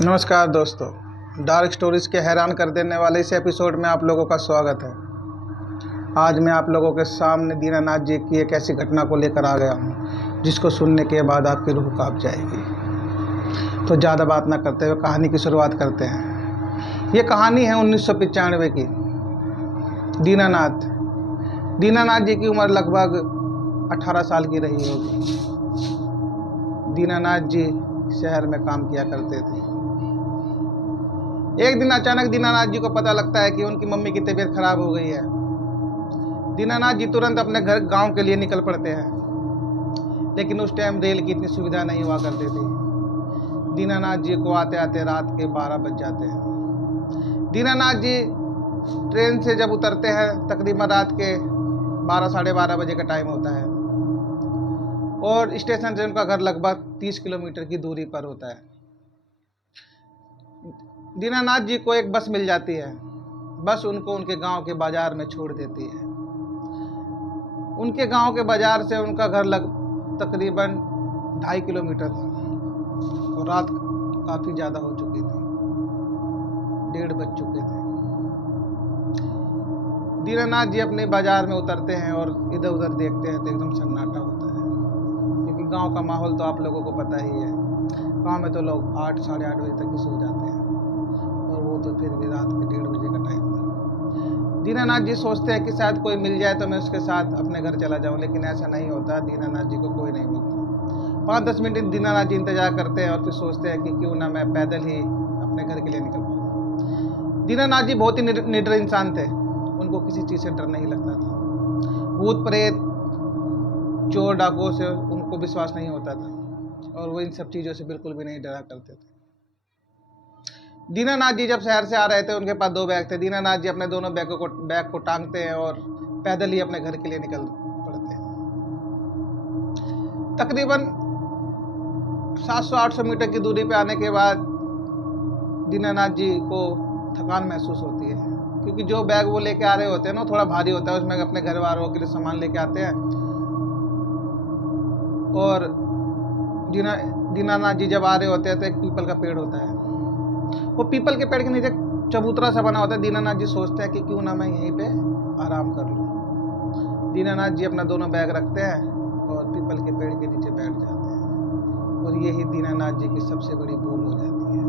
नमस्कार दोस्तों, dark stories के हैरान कर देने वाले इस एपिसोड में आप लोगों का स्वागत है। आज मैं आप लोगों के सामने दीनानाथ जी की एक ऐसी घटना को लेकर आ गया हूँ जिसको सुनने के बाद आपकी रूह कांप जाएगी। तो ज़्यादा बात ना करते हुए कहानी की शुरुआत करते हैं। ये कहानी है 1995 की। दीनानाथ जी की उम्र लगभग 18 साल की रही होगी। दीनानाथ जी शहर में काम किया करते थे। एक दिन अचानक दीनानाथ जी को पता लगता है कि उनकी मम्मी की तबीयत खराब हो गई है। दीनानाथ जी तुरंत अपने घर गांव के लिए निकल पड़ते हैं, लेकिन उस टाइम रेल की इतनी सुविधा नहीं हुआ करती थी। दीनानाथ जी को आते आते रात के 12 बज जाते हैं। दीनानाथ जी ट्रेन से जब उतरते हैं तकरीबन रात के 12 साढ़े 12 बजे का टाइम होता है और स्टेशन से उनका घर लगभग 30 किलोमीटर की दूरी पर होता है। दीनानाथ जी को एक बस मिल जाती है। बस उनको उनके गांव के बाजार में छोड़ देती है। उनके गांव के बाजार से उनका घर तकरीबन 2.5 किलोमीटर था और रात काफ़ी ज़्यादा हो चुकी थी, 1:30 बज चुके थे। दीनानाथ जी अपने बाजार में उतरते हैं और इधर उधर देखते हैं तो एकदम सन्नाटा होता है, क्योंकि गांव का माहौल तो आप लोगों को पता ही है। गांव में तो लोग 8 साढ़े 8 बजे तक ही सो जाते हैं और वो तो फिर भी रात के 1:30 बजे का टाइम था। दीनानाथ जी सोचते हैं कि शायद कोई मिल जाए तो मैं उसके साथ अपने घर चला जाऊं, लेकिन ऐसा नहीं होता। दीनानाथ जी को कोई नहीं मिलता। 5-10 मिनट दीनानाथ जी इंतजार करते हैं और फिर सोचते हैं कि क्यों ना मैं पैदल ही अपने घर के लिए निकल पाऊँ। दीनानाथ जी बहुत ही निडर इंसान थे। उनको किसी चीज़ से डर नहीं लगता था। भूत प्रेत चोर डाकुओं से उनको विश्वास नहीं होता था और वो इन सब चीज़ों से बिल्कुल भी नहीं डरा करते थे। दीनानाथ जी जब शहर से आ रहे थे उनके पास 2 बैग थे। दीनानाथ जी अपने दोनों बैग को टांगते हैं और पैदल ही अपने घर के लिए निकल पड़ते हैं। तकरीबन 700-800 मीटर की दूरी पे आने के बाद दीनानाथ जी को थकान महसूस होती है, क्योंकि जो बैग वो लेके आ रहे होते हैं ना थोड़ा भारी होता है। उसमें अपने घर वालों के लिए सामान लेके आते हैं और दीनानाथ जी जब आ रहे होते हैं तो एक पीपल का पेड़ होता है। वो पीपल के पेड़ के नीचे चबूतरा सा बना होता है। दीनानाथ जी सोचते हैं कि क्यों ना मैं यहीं पे आराम कर लूँ। दीनानाथ जी अपना दोनों बैग रखते हैं और पीपल के पेड़ के नीचे बैठ जाते हैं और यही दीनानाथ जी की सबसे बड़ी भूल हो जाती है।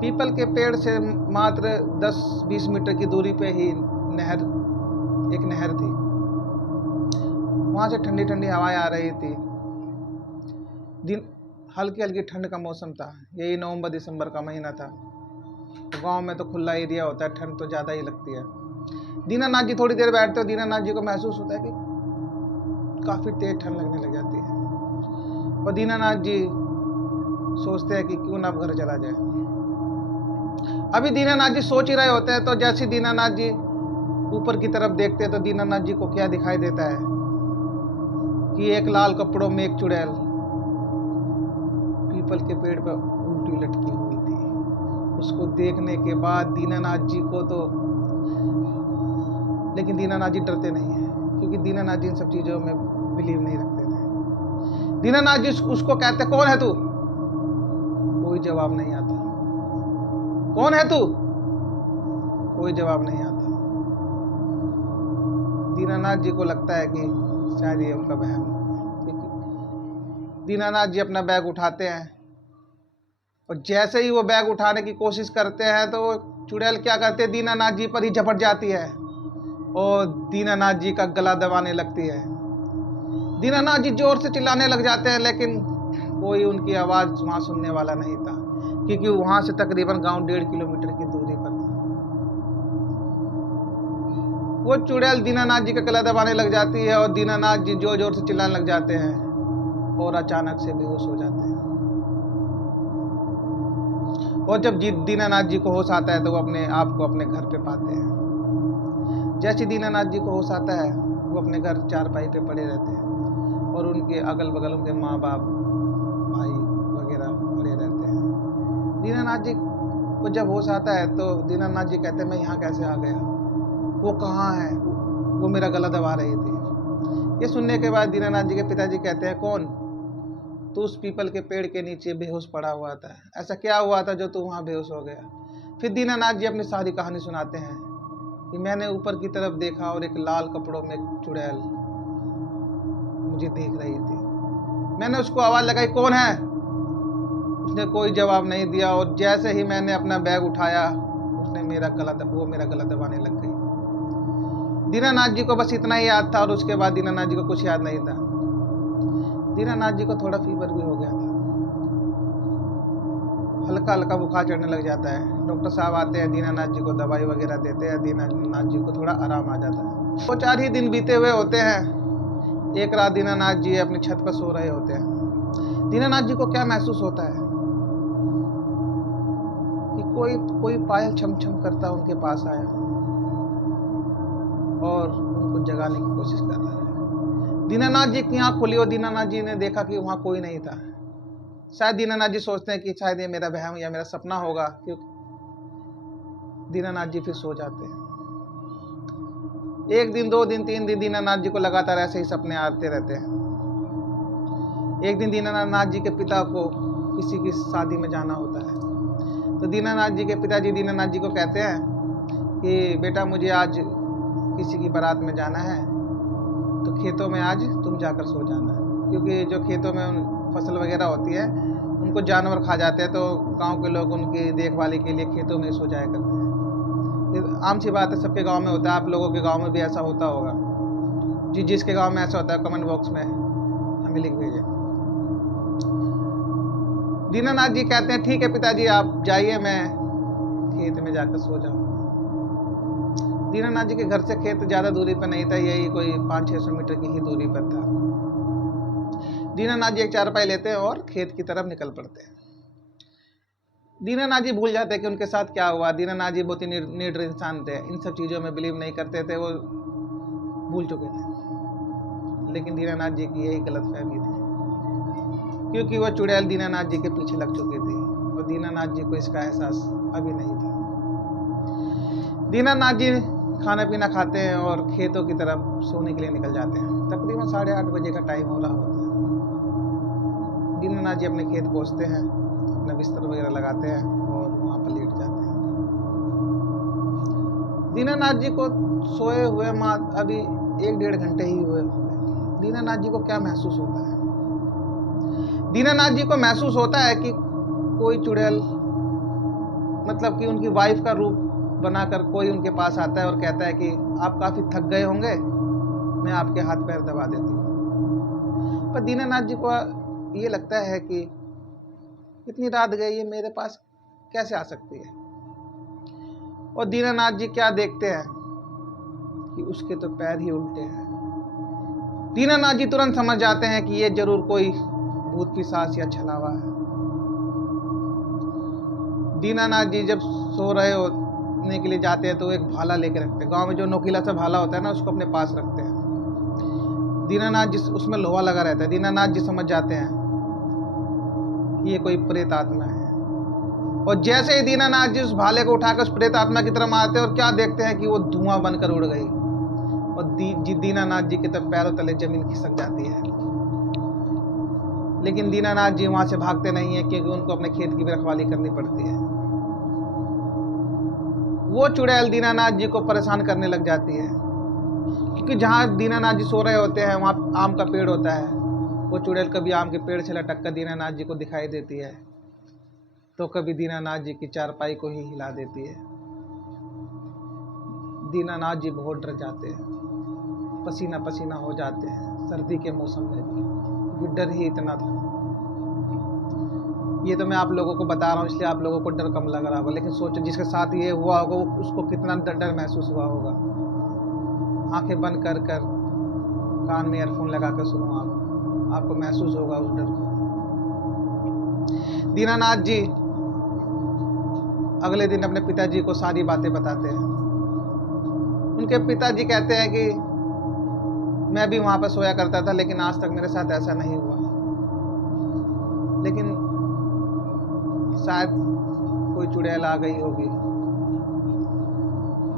पीपल के पेड़ से मात्र 10-20 मीटर की दूरी पे ही एक नहर थी। वहाँ से ठंडी ठंडी हवाएं आ रही थी। हल्की हल्की ठंड का मौसम था। यही नवंबर दिसंबर का महीना था। तो गांव में तो खुला एरिया होता है, ठंड तो ज़्यादा ही लगती है। दीनानाथ जी थोड़ी देर बैठते हो। दीनानाथ जी को महसूस होता है कि काफ़ी तेज ठंड लगने लग जाती है और दीनानाथ जी सोचते हैं कि क्यों ना अब घर चला जाए। अभी दीनानाथ जी सोच ही रहे होते हैं तो जैसे दीनानाथ जी ऊपर की तरफ देखते हैं तो दीनानाथ जी को क्या दिखाई देता है कि एक लाल कपड़ों में एक चुड़ैल पीपल के पेड़ पर उल्टी लटकी हुई थी। उसको देखने के बाद दीनानाथ जी को तो, लेकिन दीनानाथ जी डरते नहीं हैं, क्योंकि दीनानाथ जी इन सब चीज़ों में बिलीव नहीं रखते थे। दीनानाथ जी उसको कहते, कौन है तू? कोई जवाब नहीं आता। कौन है तू? कोई जवाब नहीं आता। दीनानाथ जी को लगता है कि शायद ये उनका वहम है। दीनानाथ जी अपना बैग उठाते हैं और जैसे ही वो बैग उठाने की कोशिश करते हैं तो चुड़ैल क्या करते हैं, दीनानाथ जी पर ही झपट जाती है और दीनानाथ जी का गला दबाने लगती है। दीनानाथ जी जोर से चिल्लाने लग जाते हैं, लेकिन कोई उनकी आवाज़ वहाँ सुनने वाला नहीं था, क्योंकि वहाँ से तकरीबन गांव 1.5 किलोमीटर की दूरी पर था। वो चुड़ैल दीनानाथ जी का गला दबाने लग जाती है और दीनानाथ जी जोर जोर से चिल्लाने लग जाते हैं और अचानक से बेहोश हो जाते हैं। और जब दीनानाथ जी को होश आता है तो वो अपने आप को अपने घर पे पाते हैं। जैसे दीनानाथ जी को होश आता है वो अपने घर चारपाई पे पड़े रहते हैं और उनके अगल बगल उनके माँ बाप भाई वगैरह पड़े रहते हैं। दीनानाथ जी को जब होश आता है तो दीनानाथ जी कहते हैं, मैं यहाँ कैसे आ गया? वो कहाँ है? वो मेरा गला दबा रही थी। ये सुनने के बाद दीनानाथ जी के पिताजी कहते हैं, कौन? तू उस पीपल के पेड़ के नीचे बेहोश पड़ा हुआ था। ऐसा क्या हुआ था जो तू वहाँ बेहोश हो गया? फिर दीनानाथ जी अपनी सारी कहानी सुनाते हैं कि मैंने ऊपर की तरफ देखा और एक लाल कपड़ों में एक चुड़ैल मुझे देख रही थी। मैंने उसको आवाज़ लगाई, कौन है? उसने कोई जवाब नहीं दिया और जैसे ही मैंने अपना बैग उठाया उसने मेरा गला दबाने लग गई। दीनानाथ जी को बस इतना ही याद था और उसके बाद दीनानाथ जी को कुछ याद नहीं था। दीनानाथ जी को थोड़ा फीवर भी हो गया था, हल्का हल्का बुखार चढ़ने लग जाता है। डॉक्टर साहब आते हैं, दीनानाथ जी को दवाई वगैरह देते हैं, दीनानाथ जी को थोड़ा आराम आ जाता है। 2-4 ही दिन बीते हुए होते हैं। एक रात दीनानाथ जी अपनी छत पर सो रहे होते हैं। दीनानाथ जी को क्या महसूस होता है कि कोई पायल छम छम करता उनके पास आया और उनको जगाने की कोशिश कर रहा है। दीनानाथ जी की आंख खुली और दीनानाथ जी ने देखा कि वहां कोई नहीं था। शायद दीनानाथ जी सोचते हैं कि शायद ये मेरा वहम या मेरा सपना होगा, क्योंकि दीनानाथ जी फिर सो जाते हैं। 1 दिन 2 दिन 3 दिन दीनानाथ जी को लगातार ऐसे ही सपने आते रहते हैं। एक दिन दीनानाथ जी के पिता को किसी की शादी में जाना होता है, तो दीनानाथ जी के पिताजी दीनानाथ जी को कहते हैं कि बेटा मुझे आज किसी की बारात में जाना है, तो खेतों में आज तुम जाकर सो जाना, क्योंकि जो खेतों में फसल वगैरह होती है उनको जानवर खा जाते हैं, तो गांव के लोग उनकी देखभाली के लिए खेतों में सो जाया करते हैं। ये आम सी बात है, सबके गांव में होता है। आप लोगों के गांव में भी ऐसा होता होगा। जिसके गांव में ऐसा होता है कमेंट बॉक्स में हमें लिख भेजें। दीनानाथ जी कहते हैं ठीक है पिताजी आप जाइए, मैं खेत में जाकर सो जाऊँ। दीनानाथ जी के घर से खेत ज़्यादा दूरी पर नहीं था, यही कोई 500-600 मीटर की ही दूरी पर था। दीनानाथ जी एक चारपाई लेते हैं और खेत की तरफ निकल पड़ते हैं। दीनानाथ जी भूल जाते हैं कि उनके साथ क्या हुआ। दीनानाथ जी बहुत ही निडर इंसान थे, इन सब चीज़ों में बिलीव नहीं करते थे, वो भूल चुके थे। लेकिन दीनानाथ जी की यही गलतफहमी थी, क्योंकि वो चुड़ैल दीनानाथ जी के पीछे लग चुकी थी और दीनानाथ जी को इसका एहसास अभी नहीं था। दीनानाथ जी खाना पीना खाते हैं और खेतों की तरफ सोने के लिए निकल जाते हैं। तकरीबन 8:30 बजे का टाइम हो रहा होता है। दीनानाथ जी अपने खेत पहुंचते हैं, अपना बिस्तर वगैरह लगाते हैं और वहां पर लेट जाते हैं। दीनानाथ जी को सोए हुए अभी 1-1.5 घंटे ही हुए। दीनानाथ जी को क्या महसूस होता है? दीनानाथ जी को महसूस होता है कि कोई चुड़ैल, मतलब कि उनकी वाइफ का रूप बनाकर कोई उनके पास आता है और कहता है कि आप काफी थक गए होंगे, मैं आपके हाथ पैर दबा देती हूँ। पर दीनानाथ जी को ये लगता है कि इतनी रात गई है, मेरे पास कैसे आ सकती है। और दीनानाथ जी क्या देखते हैं कि उसके तो पैर ही उल्टे हैं। दीनानाथ जी तुरंत समझ जाते हैं कि ये जरूर कोई भूत पिशाच या छलावा है। दीनानाथ जी जब सो रहे होने के लिए जाते हैं तो एक भाला लेके रखते हैं। गांव में जो नोकीला सा भाला होता है ना, उसको अपने पास रखते हैं। दीनानाथ जी, उसमें लोहा लगा रहता है। दीनानाथ जी समझ जाते हैं कि ये कोई प्रेत आत्मा है। और जैसे ही दीनानाथ जी उस भाले को उठाकर उस प्रेत आत्मा की तरफ आते हैं और क्या देखते हैं कि वो धुआं बनकर उड़ गई और दीनानाथ जी के तब पैरों तले जमीन खिसक जाती है। लेकिन दीनानाथ जी वहां से भागते नहीं है, क्योंकि उनको अपने खेत की भी रखवाली करनी पड़ती है। वो चुड़ैल दीनानाथ जी को परेशान करने लग जाती है, क्योंकि जहां दीनानाथ जी सो रहे होते हैं वहां आम का पेड़ होता है। वो चुड़ैल कभी आम के पेड़ से लटक कर दीनानाथ जी को दिखाई देती है, तो कभी दीनानाथ जी की चारपाई को ही हिला देती है। दीनानाथ जी बहुत डर जाते हैं, पसीना पसीना हो जाते हैं, सर्दी के मौसम में भी, क्योंकि डर ही इतना था। ये तो मैं आप लोगों को बता रहा हूँ, इसलिए आप लोगों को डर कम लग रहा होगा, लेकिन सोचो जिसके साथ ये हुआ होगा उसको कितना डर महसूस हुआ होगा। आंखें बंद कर कर कान में ईयरफोन लगा कर सुनो, आपको महसूस होगा उस डर को। दीनानाथ जी अगले दिन अपने पिताजी को सारी बातें बताते हैं। उनके पिताजी कहते हैं कि मैं भी वहां पर सोया करता था, लेकिन आज तक मेरे साथ ऐसा नहीं हुआ। लेकिन शायद कोई चुड़ैल आ गई होगी।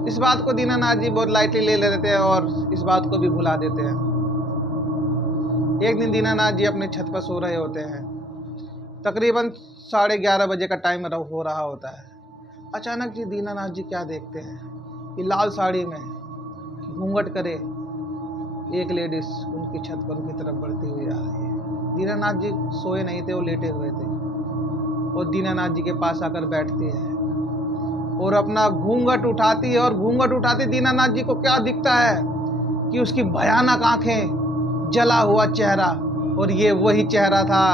इस बात को दीनानाथ जी बहुत लाइटली ले लेते हैं और इस बात को भी भुला देते हैं। एक दिन दीनानाथ जी अपने छत पर सो रहे होते हैं तकरीबन 11:30 बजे का टाइम हो रहा होता है। अचानक जी दीनानाथ जी क्या देखते हैं कि लाल साड़ी में घूंघट करे एक लेडीज उनकी छत पर उनकी तरफ बढ़ती हुई आ रही है। दीनानाथ जी सोए नहीं थे, वो लेटे हुए थे और दीनानाथ जी के पास आकर बैठती है और अपना घूंघट उठाती है। और घूंघट उठाते दीनानाथ जी को क्या दिखता है कि उसकी भयानक आंखें, जला हुआ चेहरा। और ये वही चेहरा था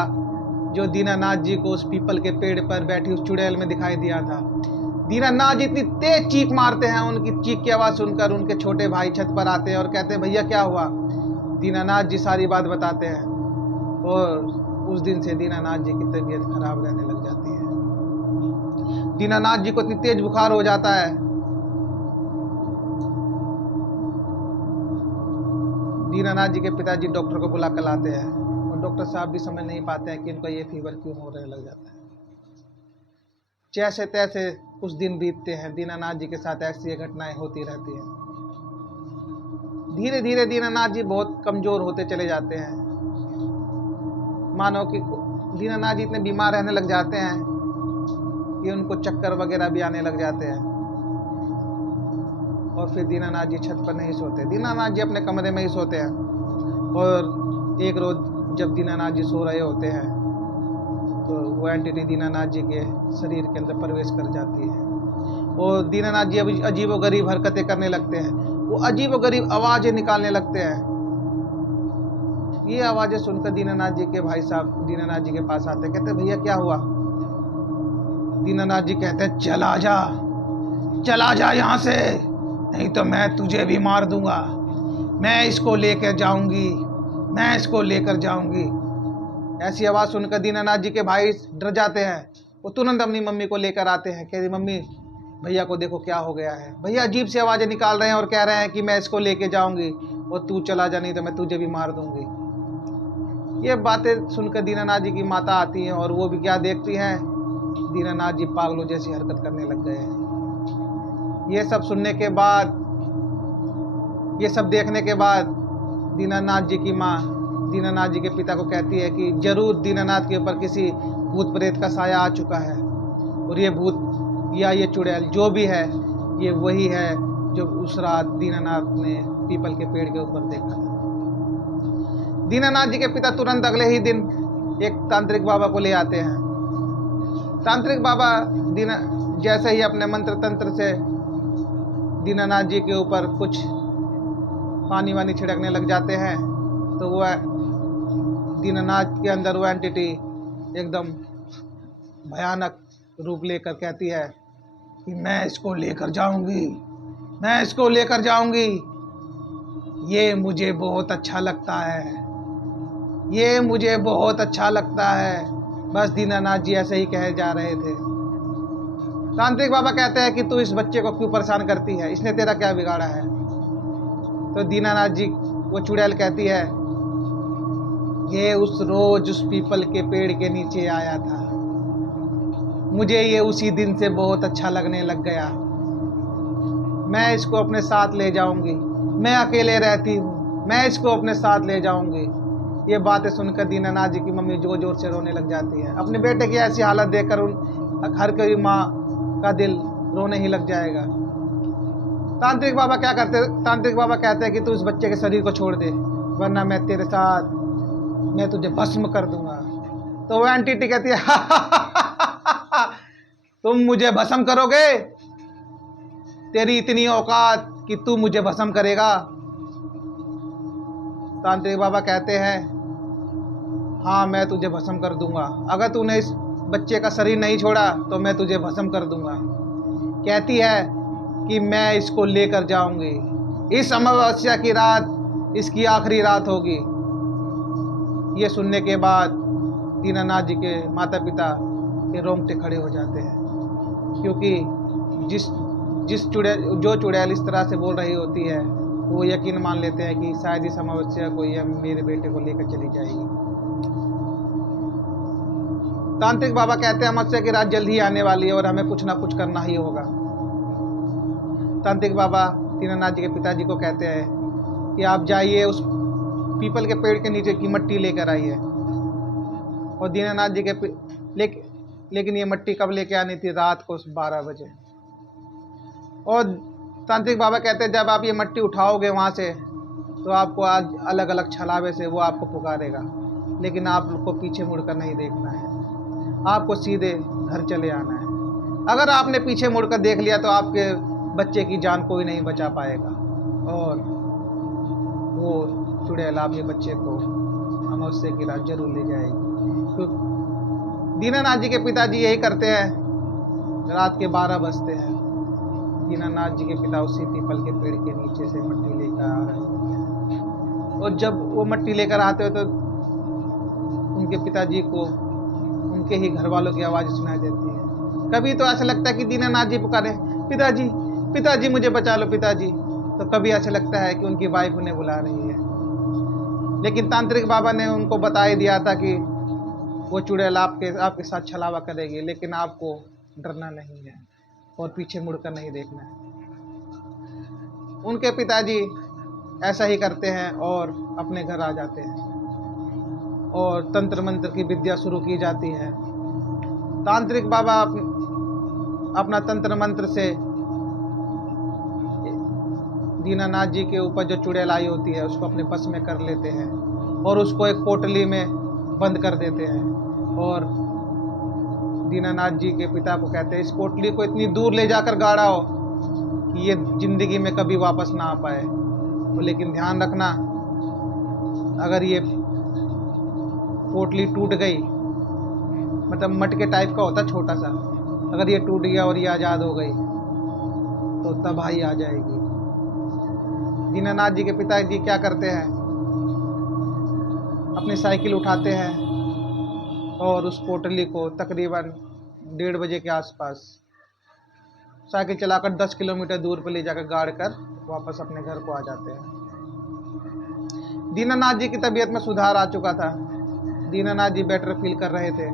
जो दीनानाथ जी को उस पीपल के पेड़ पर बैठी उस चुड़ैल में दिखाई दिया था। दीनानाथ जी इतनी तेज चीख मारते हैं, उनकी चीख की आवाज सुनकर उनके छोटे भाई छत पर आते हैं और कहते हैं भैया क्या हुआ। दीनानाथ जी सारी बात बताते हैं और उस दिन से दीनानाथ जी की तबीयत खराब रहने लग जाती है। दीनानाथ जी को इतनी तेज बुखार हो जाता है, दीनानाथ जी के पिताजी डॉक्टर को बुला कर लाते हैं और डॉक्टर साहब भी समझ नहीं पाते हैं कि इनको ये फीवर क्यों होने लग जाता है। जैसे तैसे कुछ दिन बीतते हैं, दीनानाथ जी के साथ ऐसी घटनाएं होती रहती हैं। धीरे धीरे दीनानाथ जी बहुत कमजोर होते चले जाते हैं। मानो कि दीनानाथ जी इतने बीमार रहने लग जाते हैं कि उनको चक्कर वगैरह भी आने लग जाते हैं। और फिर दीनानाथ जी छत पर नहीं सोते, दीनानाथ जी अपने कमरे में ही सोते हैं। और एक रोज जब दीनानाथ जी सो रहे होते हैं तो वो एंटिटी दीनानाथ जी के शरीर के अंदर प्रवेश कर जाती है और दीनानाथ जी अब अजीबोगरीब हरकतें करने लगते हैं। वो अजीबोगरीब आवाजें निकालने लगते हैं। ये आवाजें सुनकर दीनानाथ जी के भाई साहब दीनानाथ जी के पास आते हैं, कहते भैया क्या हुआ। दीनानाथ जी कहते हैं चला जा यहाँ से, नहीं तो मैं तुझे भी मार दूंगा। मैं इसको लेकर जाऊंगी। ऐसी आवाज सुनकर दीनानाथ जी के भाई डर जाते हैं। वो तुरंत अपनी मम्मी को लेकर आते हैं, कहते मम्मी भैया को देखो क्या हो गया है। भैया अजीब सी आवाजें निकाल रहे हैं और कह रहे हैं कि मैं इसको लेके जाऊंगी और तू चला जा, नहीं तो मैं तुझे भी मार दूंगी। ये बातें सुनकर दीनानाथ जी की माता आती हैं और वो भी क्या देखती हैं, दीनानाथ जी पागलों जैसी हरकत करने लग गए हैं। ये सब सुनने के बाद, ये सब देखने के बाद दीनानाथ जी की माँ दीनानाथ जी के पिता को कहती है कि जरूर दीनानाथ के ऊपर किसी भूत प्रेत का साया आ चुका है और ये भूत या ये चुड़ैल जो भी है ये वही है जो उस रात दीनानाथ ने पीपल के पेड़ के ऊपर देखा था। दीनानाथ जी के पिता तुरंत अगले ही दिन एक तांत्रिक बाबा को ले आते हैं। तांत्रिक बाबा जैसे ही अपने मंत्र तंत्र से दीनानाथ जी के ऊपर कुछ पानी वानी छिड़कने लग जाते हैं तो वो दीनानाथ के अंदर वो एंटिटी एकदम भयानक रूप लेकर कहती है कि मैं इसको लेकर जाऊंगी। ये मुझे बहुत अच्छा लगता है। बस दीनानाथ जी ऐसे ही कहे जा रहे थे। तांत्रिक बाबा कहते हैं कि तू इस बच्चे को क्यों परेशान करती है, इसने तेरा क्या बिगाड़ा है। तो दीनानाथ जी वो चुड़ैल कहती है ये रोज उस पीपल के पेड़ के नीचे आया था, मुझे ये उसी दिन से बहुत अच्छा लगने लग गया। मैं इसको अपने साथ ले जाऊंगी, मैं अकेले रहती हूँ, मैं इसको अपने साथ ले जाऊंगी। ये बातें सुनकर दीनानाथ जी की मम्मी जोर जोर से रोने लग जाती है। अपने बेटे की ऐसी हालत देखकर हर कोई माँ का दिल रोने ही लग जाएगा। तांत्रिक बाबा कहते हैं कि तू इस बच्चे के शरीर को छोड़ दे वरना मैं तुझे भस्म कर दूंगा। तो वो एंटिटी कहती है तुम मुझे भस्म करोगे, तेरी इतनी औकात कि तू मुझे भस्म करेगा। तांत्रिक बाबा कहते हैं हाँ मैं तुझे भस्म कर दूंगा, अगर तूने इस बच्चे का शरीर नहीं छोड़ा तो मैं तुझे भस्म कर दूंगा। कहती है कि मैं इसको लेकर जाऊंगी, इस अमावस्या की रात इसकी आखिरी रात होगी। ये सुनने के बाद दीनानाथ जी के माता पिता के रोंगटे खड़े हो जाते हैं, क्योंकि जो चुड़ैल इस तरह से बोल रही होती है वो यकीन मान लेते हैं कि शायद इस अमावस्या को ये मेरे बेटे को लेकर चली जाएगी। तांत्रिक बाबा कहते हैं अमावस्या की रात जल्द ही आने वाली है और हमें कुछ ना कुछ करना ही होगा। तांत्रिक बाबा दीनानाथ जी के पिताजी को कहते हैं कि आप जाइए उस पीपल के पेड़ के नीचे की मिट्टी लेकर आइए। और दीनानाथ जी के लेकिन ये मट्टी कब लेके आनी थी? रात को 12 बजे। और तांत्रिक बाबा कहते हैं जब आप ये मट्टी उठाओगे वहाँ से तो आपको आज अलग अलग छलावे से वो आपको पुकारेगा, लेकिन आप को पीछे मुड़कर नहीं देखना है, आपको सीधे घर चले आना है। अगर आपने पीछे मुड़कर देख लिया तो आपके बच्चे की जान कोई नहीं बचा पाएगा और वो चुड़ैल आपके बच्चे को अमावस्या की रात जरूर ले जाएगी। तो दीनानाथ जी के पिताजी यही करते हैं। रात के 12 बजते हैं, दीनानाथ जी के पिता उसी पीपल के पेड़ के नीचे से मट्टी लेकर आ रहे होते हैं और जब वो मट्टी लेकर आते हो तो उनके पिताजी को उनके ही घर वालों की आवाज़ सुनाई देती है। कभी तो ऐसा लगता है कि दीनानाथ जी पुकारे, पिताजी पिताजी मुझे बचा लो पिताजी, तो कभी ऐसा लगता है कि उनकी वाइफ उन्हें बुला रही है। लेकिन तांत्रिक बाबा ने उनको बता ही दिया था कि वो चुड़ैल आपके साथ छलावा करेगी, लेकिन आपको डरना नहीं है और पीछे मुड़कर नहीं देखना है। उनके पिताजी ऐसा ही करते हैं और अपने घर आ जाते हैं और तंत्र मंत्र की विद्या शुरू की जाती है। तांत्रिक बाबा अपना तंत्र मंत्र से दीनानाथ जी के ऊपर जो चुड़ैल आई होती है उसको अपने बस में कर लेते हैं और उसको एक पोटली में बंद कर देते हैं और दीनानाथ जी के पिता को कहते हैं इस पोटली को इतनी दूर ले जाकर गाड़ाओ कि ये जिंदगी में कभी वापस ना आ पाए। तो लेकिन ध्यान रखना, अगर ये पोटली टूट गई, मतलब मटके टाइप का होता छोटा सा, अगर ये टूट गया और ये आज़ाद हो गई तो तबाही आ जाएगी। दीनानाथ जी के पिताजी क्या करते हैं, अपनी साइकिल उठाते हैं और उस पोटली को तकरीबन 1:30 बजे के आसपास साइकिल चलाकर 10 किलोमीटर दूर पर ले जाकर गाड़ कर वापस अपने घर को आ जाते हैं। दीनानाथ जी की तबीयत में सुधार आ चुका था, दीनानाथ जी बेटर फील कर रहे थे,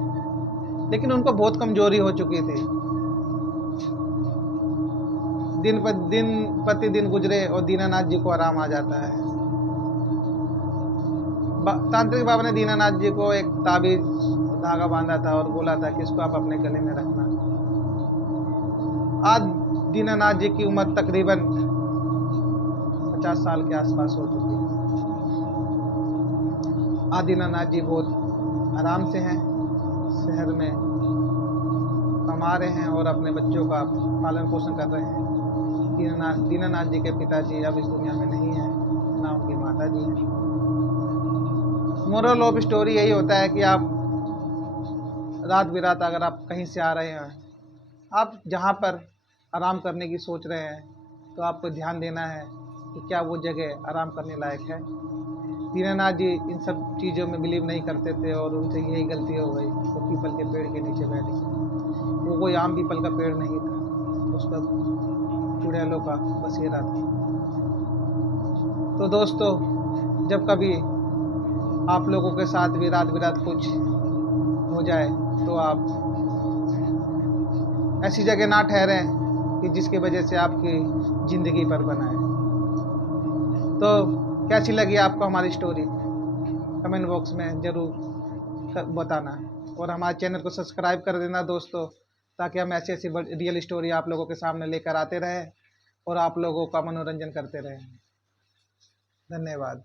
लेकिन उनको बहुत कमजोरी हो चुकी थी। दिन प्रतिदिन गुजरे और दीनानाथ जी को आराम आ जाता है। तांत्रिक बाबा ने दीनानाथ जी को एक ताबीज धागा बांधा था और बोला था कि इसको आप अपने गले में रखना। आज दीनानाथ जी की उम्र तकरीबन 50 साल के आसपास हो चुकी है। आज दीनानाथ जी बहुत आराम से हैं, शहर में कमा रहे हैं और अपने बच्चों का पालन पोषण कर रहे हैं। दीनानाथ जी के पिताजी अब इस दुनिया में नहीं है, ना उनकी माता जी हैं। मोरल ऑफ स्टोरी यही होता है कि आप रात बिरात अगर आप कहीं से आ रहे हैं, आप जहाँ पर आराम करने की सोच रहे हैं, तो आपको ध्यान देना है कि क्या वो जगह आराम करने लायक है। दीनानाथ जी इन सब चीज़ों में बिलीव नहीं करते थे और उनसे यही गलती हो गई, वो पीपल के पेड़ के नीचे बैठ गए। वो कोई आम पीपल का पेड़ नहीं था, उस पर चुड़ैलों का बसेरा था। तो दोस्तों, जब कभी आप लोगों के साथ भी रात बिरात कुछ हो जाए तो आप ऐसी जगह ना ठहरें कि जिसकी वजह से आपकी ज़िंदगी पर बनाए। तो कैसी लगी आपको हमारी स्टोरी, कमेंट बॉक्स में ज़रूर बताना और हमारे चैनल को सब्सक्राइब कर देना दोस्तों, ताकि हम ऐसी ऐसी रियल स्टोरी आप लोगों के सामने लेकर आते रहें और आप लोगों का मनोरंजन करते रहें। धन्यवाद।